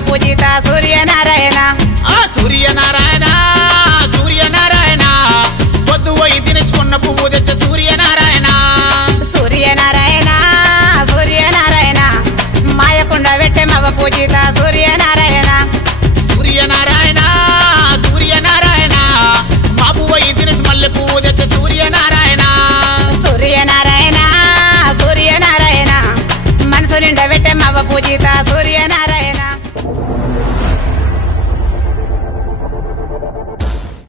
పూజిత సూర్యనారాయణ సూర్యనారాయణ సూర్యనారాయణ పొద్దు పోయి తినేసుకున్న పువ్వు తెచ్చ సూర్యనారాయణ సూర్యనారాయణ సూర్యనారాయణ మాయకుండ పెట్టే మవ పూజిత సూర్యనారాయణ సూర్యనారాయణ సూర్యనారాయణ మాపు పోయి తినేసి మల్లె పువ్వు తెచ్చ సూర్యనారాయణ సూర్యనారాయణ సూర్యనారాయణ మనసు నిండా పెట్టే మవ పూజిత